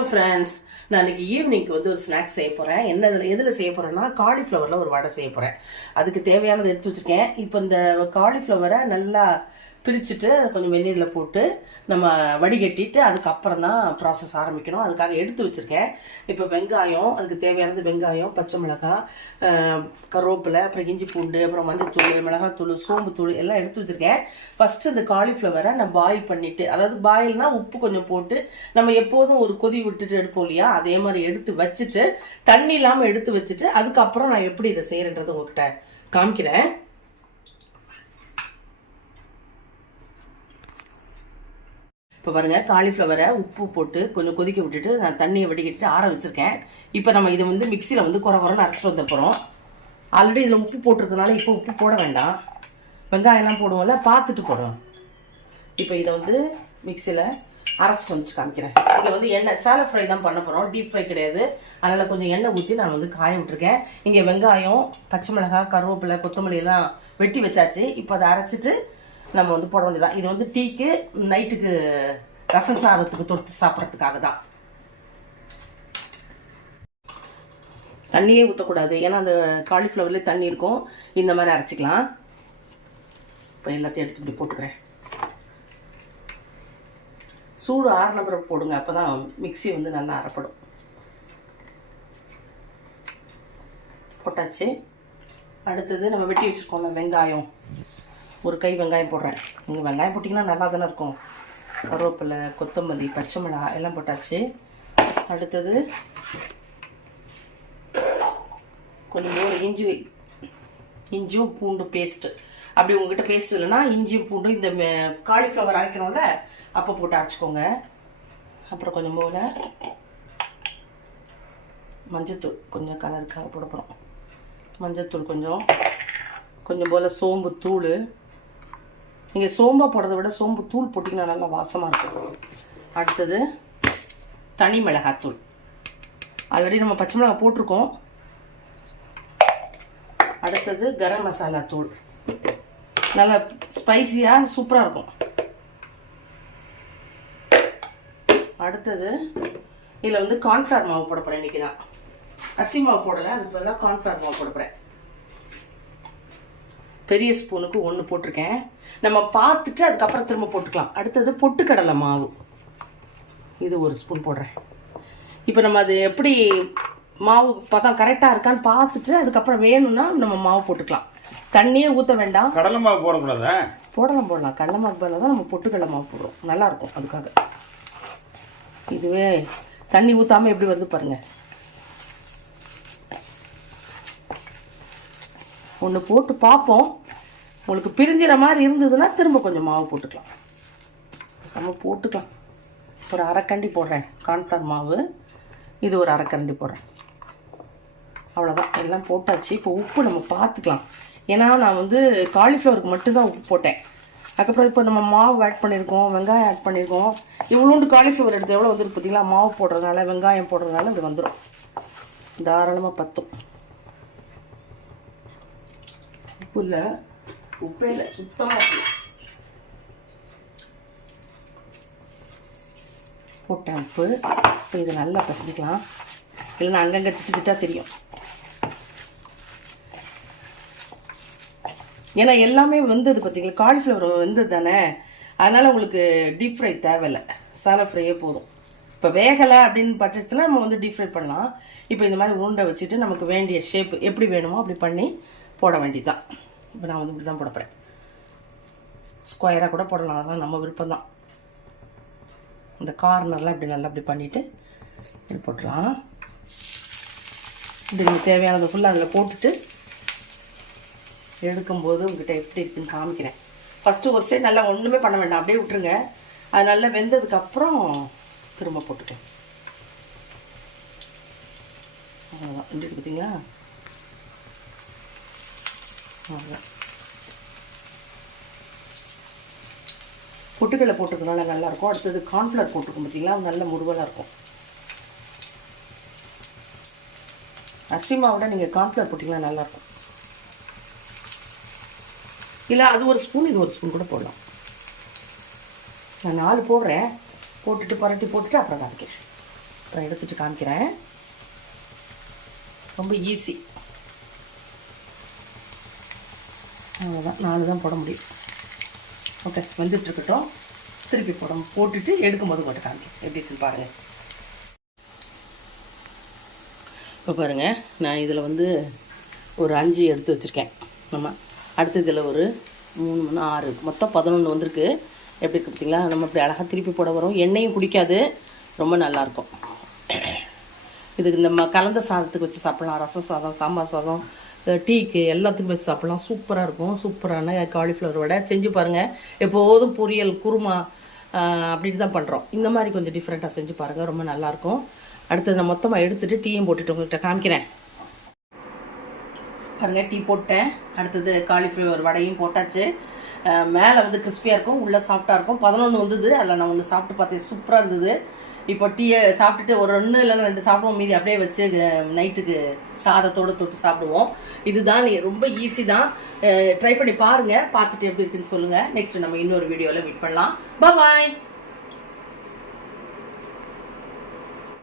Hello friends நான் இன்னைக்கு ஈவினிங்க்கு வந்து ஒரு ஸ்நாக்ஸ் செய்ய போகிறேன் என்ன இதில் எதில் செய்ய போகிறேன்னா காலிஃப்ளவரில் ஒரு வடை செய்ய போகிறேன் அதுக்கு தேவையானது எடுத்து வச்சுருக்கேன். இப்போ இந்த காலிஃப்ளவரை நல்லா பிரிச்சுட்டு அதை கொஞ்சம் வெந்நீரில் போட்டு நம்ம வடிகட்டிட்டு அதுக்கப்புறம் தான் ப்ராசஸ் ஆரம்பிக்கணும். அதுக்காக எடுத்து வச்சுருக்கேன். இப்போ வெங்காயம் அதுக்கு தேவையானது வெங்காயம் பச்சை மிளகாய் கருவேப்பிலை அப்புறம் இஞ்சி பூண்டு அப்புறம் மஞ்சத்தூள் மிளகாத்தூள் சோம்புத்தூள் எல்லாம் எடுத்து வச்சுருக்கேன். ஃபஸ்ட்டு இந்த காலிஃப்ளவரை நான் பாயில் பண்ணிவிட்டு அதாவது பாயில்னால் உப்பு கொஞ்சம் போட்டு நம்ம எப்போதும் ஒரு கொதி விட்டுட்டு எடுப்போம் இல்லையா? அதே மாதிரி எடுத்து வச்சுட்டு தண்ணி இல்லாமல் எடுத்து வச்சுட்டு அதுக்கப்புறம் நான் எப்படி இதை செய்கிறேன்றது உங்ககிட்ட காமிக்கிறேன். இப்போ பாருங்கள் காலிஃப்ளவரை உப்பு போட்டு கொஞ்சம் கொதிக்க விட்டுட்டு நான் தண்ணியை வடிகட்டிட்டு ஆற வச்சுருக்கேன். இப்போ நம்ம இதை வந்து மிக்சியில் வந்து குறை குறைன்னு அரைச்சிட்டு வந்துட போகிறோம் ஆல்ரெடி இதில் உப்பு போட்டிருக்கனால இப்போ உப்பு போட வேண்டாம். வெங்காயம்லாம் போடுவோம்ல பார்த்துட்டு போடுவோம் இப்போ இதை வந்து மிக்சியில் அரைச்சிட்டு வந்துட்டு காமிக்கிறேன். இங்கே வந்து எண்ணெய் சேலட் ஃப்ரை தான் பண்ண போகிறோம் டீப் ஃப்ரை கிடையாது. அதனால் கொஞ்சம் எண்ணெய் ஊற்றி நான் வந்து காய விட்டுருக்கேன். இங்கே வெங்காயம் பச்சை மிளகாய் கருவேப்பிலை கொத்தமல்லி எல்லாம் வெட்டி வச்சாச்சு. இப்போ அதை அரைச்சிட்டு நம்ம வந்து போட வேண்டியதான் இது வந்து டீக்கு நைட்டுக்கு ரசம் சாதத்துக்கு தொட்டு சாப்பிட்றதுக்காக தான் தண்ணியே ஊற்றக்கூடாது ஏன்னா அந்த காலிஃப்ளவர்லேயே தண்ணி இருக்கும். இந்த மாதிரி அரைச்சிக்கலாம். இப்போ எல்லாத்தையும் எடுத்து இப்படி போட்டுக்கிறேன். சூடு ஆறின பிறகு போடுங்க. அப்போ தான் மிக்ஸி வந்து நல்லா அரைப்படும். போட்டாச்சு. அடுத்தது நம்ம வெட்டி வச்சுருக்கோம்ல வெங்காயம். ஒரு கை வெங்காயம் போடுறேன். நீங்கள் வெங்காயம் போட்டிங்கன்னா நல்லா தானே இருக்கும். கருவேப்பிலை கொத்தமல்லி பச்சை மிளகாய் எல்லாம் போட்டாச்சு. அடுத்தது கொஞ்சம் ஒரு இஞ்சி இஞ்சியும் பூண்டு பேஸ்ட்டு அப்படி உங்ககிட்ட பேஸ்ட் இல்லைன்னா இஞ்சியும் பூண்டு இந்த காலிஃப்ளவர் அரைக்கணும்ல அப்போ போட்டு அரைச்சிக்கோங்க. அப்புறம் கொஞ்சம் போல் மஞ்சத்தூள் கொஞ்சம் கலருக்காக போட போகிறோம் மஞ்சத்தூள் கொஞ்சம் கொஞ்சம் போல் சோம்பு தூள். நீங்கள் சோம்பா போடுறத விட சோம்பு தூள் போட்டிங்கன்னா நல்லா வாசமாக இருக்கும். அடுத்தது தனி மிளகாத்தூள். ஆல்ரெடி நம்ம பச்சை மிளகாய் போட்டிருக்கோம். அடுத்தது கரம் மசாலா தூள். நல்லா ஸ்பைசியாக சூப்பராக இருக்கும். அடுத்தது இதில் வந்து கார்ன்ஃப்ளவர் மாவு போட போகிறேன் இன்றைக்கி நான். அரிசி மாவு போடலை அதுக்கு பதிலாக கார்ன்ஃப்ளவர் மாவு போட போகிறேன் பெரிய ஸ்பூனுக்கு ஒன்று போட்டிருக்கேன். நம்ம பார்த்துட்டு அதுக்கப்புறம் திரும்ப போட்டுக்கலாம். அடுத்தது பொட்டுக்கடலை மாவு. இது ஒரு ஸ்பூன் போடுறேன். இப்போ நம்ம அது எப்படி மாவு பார்த்தா கரெக்டாக இருக்கான்னு பார்த்துட்டு அதுக்கப்புறம் வேணும்னா நம்ம மாவு போட்டுக்கலாம். தண்ணியே ஊற்ற வேண்டாம். கடலை மாவு போடக்கூடாதா? போடலாம் போடலாம். கடலை மாவு பதிலாக தான் நம்ம பொட்டுக்கடலை மாவு போடுறோம். நல்லாயிருக்கும் அதுக்காக. இதுவே தண்ணி ஊற்றாமல் எப்படி வருது பாருங்க. ஒன்று போட்டு பார்ப்போம் உங்களுக்கு பிரிஞ்சிற மாதிரி இருந்ததுன்னா திரும்ப கொஞ்சம் மாவு போட்டுக்கலாம். நம்ம போட்டுக்கலாம். ஒரு அரைக்கண்டி போடுறேன். கார்ன்ஃப்ளவர் மாவு. இது ஒரு அரைக்கரண்டி போடுறேன். அவ்வளோதான் எல்லாம் போட்டாச்சு. இப்போ உப்பு நம்ம பார்த்துக்கலாம். ஏன்னா நான் வந்து காலிஃப்ளவருக்கு மட்டும்தான் உப்பு போட்டேன். அதுக்கப்புறம் இப்போ நம்ம மாவு ஆட் பண்ணியிருக்கோம் வெங்காயம் ஆட் பண்ணியிருக்கோம் இவ்வளோண்டு காலிஃப்ளவர் எடுத்து எவ்வளோ வந்துருக்கு பார்த்தீங்களா? மாவு போடுறதுனால வெங்காயம் போடுறதுனால இது வந்துடும் தாராளமாக பத்தும். உப்பு இல்லை உப்பே இல்லை சுத்தமாக போட்டேன் உப்பு. இப்போ இதை நல்லா பசஞ்சிக்கலாம் இல்லைன்னா அங்கங்கே திட்டு திட்டா தெரியும். ஏன்னா எல்லாமே வந்தது பார்த்தீங்களா காலிஃப்ளவர் வந்தது தானே? அதனால் உங்களுக்கு டீப் ஃப்ரை தேவையில்லை. சாலை ஃப்ரையே போதும். இப்போ வேகலை அப்படின்னு பட்சத்தில் நம்ம வந்து டீப் ஃப்ரை பண்ணலாம். இப்போ இந்த மாதிரி உருண்டை வச்சுட்டு நமக்கு வேண்டிய ஷேப் எப்படி வேணுமோ அப்படி பண்ணி போட வேண்டியதுதான். இப்போ நான் வந்து இப்படி தான் போட போகிறேன் ஸ்கொயராக கூட போடலாம். அதெல்லாம் நம்ம விருப்பம் தான் இந்த கார்னர்லாம் இப்படி நல்லா இப்படி பண்ணிவிட்டு இப்படி போட்டுடலாம். இப்படி நீங்கள் தேவையானது ஃபுல்லாக அதில் போட்டுட்டு எடுக்கும்போது உங்ககிட்ட எப்படி இருக்குன்னு காமிக்கிறேன். ஃபஸ்ட்டு ஒரு சைடு நல்லா ஒன்றுமே பண்ண வேண்டாம். அப்படியே விட்டுருங்க. அது நல்லா வெந்ததுக்கப்புறம் திரும்ப போட்டுட்டேன் அவ்வளோதான் எப்படி பார்த்தீங்களா அவ்வளோ பொட்டுக்கடலை போட்டுக்கனால நல்லாயிருக்கும் அடுத்தது கார்ன்ஃப்ளவர் போட்டுக்கும் பார்த்தீங்களா நல்ல முருவலாக இருக்கும். அசிமாவோட நீங்கள் கார்ன்ஃப்ளவர் போட்டிங்கன்னா நல்லாயிருக்கும் இல்லை அது ஒரு ஸ்பூன் இது ஒரு ஸ்பூன் கூட போடலாம். நான் நாலு போடுறேன். போட்டுட்டு பரட்டி போட்டுட்டு அப்புறம் காமிக்கிறேன். அப்புறம் எடுத்துகிட்டு காமிக்கிறேன். ரொம்ப ஈஸி அவ்வளோதான் நாலு தான் போட முடியும். ஓகே வந்துட்டு இருக்கட்டும் திருப்பி போட போட்டுட்டு எடுக்கும்போது போட்டு காமிக்கிறேன். எப்படி இருக்குன்னு பாருங்கள் இப்போ பாருங்கள் நான் இதில் வந்து ஒரு அஞ்சு எடுத்து வச்சுருக்கேன். நம்ம அடுத்த இதில் ஒரு மூணு மூணு ஆறு மொத்தம் பதினொன்று வந்திருக்கு. எப்படி இருக்கு பார்த்தீங்களா நம்ம இப்படி அழகாக திருப்பி போட வரோம். எண்ணெயும் குடிக்காது. ரொம்ப நல்லாயிருக்கும் இதுக்கு நம்ம கலந்த சாதத்துக்கு வச்சு சாப்பிடலாம். ரசம் சாதம் சாம்பார் சாதம் டீக்கு எல்லாத்துக்கும் வச்சு சாப்பிடலாம். சூப்பராக இருக்கும். சூப்பரான காலிஃப்ளவர் வடை. செஞ்சு பாருங்கள் எப்போதும் பொரியல் குருமா அப்படின்னு தான் பண்ணுறோம் இந்த மாதிரி கொஞ்சம் டிஃப்ரெண்ட்டாக செஞ்சு பாருங்கள் ரொம்ப நல்லாயிருக்கும் அடுத்தது நான் மொத்தமாக எடுத்துகிட்டு டீயும் போட்டுட்டு உங்கள்கிட்ட காமிக்கிறேன். பாருங்கள் டீ போட்டேன். அடுத்தது காலிஃப்ளவர் வடையும் போட்டாச்சு. மேலே வந்து கிறிஸ்பியாக இருக்கும் உள்ளே சாஃப்டாக இருக்கும். பதினொன்று வந்தது அதில் நான் ஒன்று சாப்பிட்டு பார்த்தேன் சூப்பராக இருந்தது. இப்போ டீயை சாப்பிட்டுட்டு ஒரு ஒன்று இல்லைன்னா ரெண்டு சாப்பிடுவோம் மீதி அப்படியே வச்சு நைட்டுக்கு சாதத்தோடு தொட்டு சாப்பிடுவோம். இதுதான் நீ- ரொம்ப ஈஸி தான். ட்ரை பண்ணி பாருங்கள் பார்த்துட்டு எப்படி இருக்குன்னு சொல்லுங்கள் நெக்ஸ்ட் நம்ம இன்னொரு வீடியோவில் மீட் பண்ணலாம். பாய்